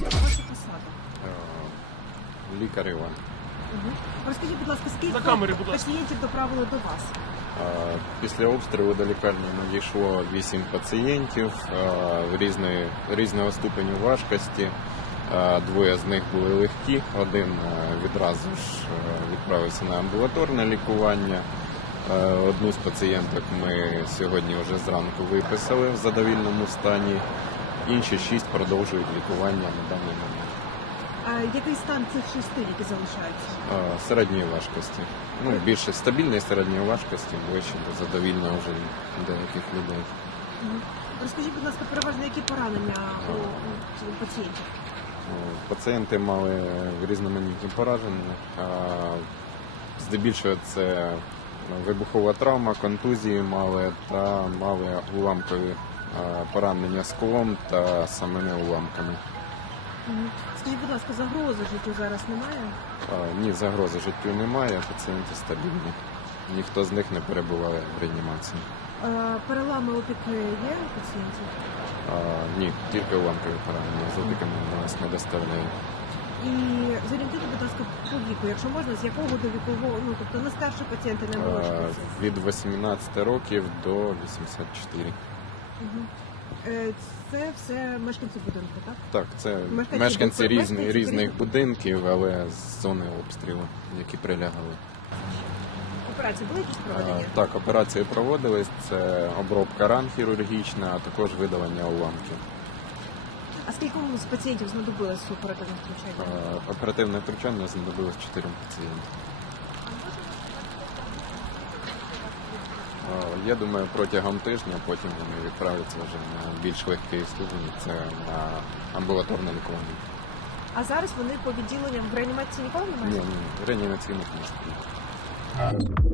Ваша посада. Е, Лікар Іван. Угу. Розкажіть, будь ласка, скільки За камери, будь ласка. пацієнтів доправили до вас? Е, Після обстрілу до лікарні надійшло 8 пацієнтів е, різної, різного ступеню важкості. Двоє з них були легкі, один відразу ж відправився на амбулаторне лікування. Е, Одну з пацієнток ми сьогодні вже зранку виписали в задовільному стані. Інші шість продовжують лікування на даний момент. А який стан цих шести, які залишаються? Середньої важкості. Ну, більше стабільної середньої важкості, ближче до задовільного вже деяких людей. Мгм. Розкажіть, будь ласка, переважно які поранення у, у пацієнтів? Пацієнти мали різноманітні пораження. а Здебільшого це вибухова травма, контузії мали та мали уламкові поранення склом та самими уламками. Скажіть, будь ласка, загрози життю зараз немає? А, Ні, загрози життю немає, пацієнти стабільні. Ніхто з них не перебуває в реанімації. Е, Перелами опіки є у пацієнтів? А, ні, тільки уламкові поранення. З опіками до нас не доставляють. І зорієнтуйте, будь ласка, по віку, якщо можна, з якого до вікового, ну тобто не старші пацієнти, не молодші пацієнти. Від 18 років до 84. Е, Це все мешканці будинку, так? Так, це Мешканці мешканці різних, мешканці різних будинків, але з зони обстрілу, які прилягали. Операції були якісь А, проведені? Так, операції проводились. Це обробка ран хірургічна, а також видалення уламків. А скільки з пацієнтів знадобилось оперативне втручання? Оперативне втручання знадобилось чотирьом пацієнтам. А, Я думаю, протягом тижня потім вони відправляться вже на більш легкий ступень, це на амбулаторне лікування. А зараз вони по відділенням в реанімації ніколи Ні, немає? ні, реанімаційних не.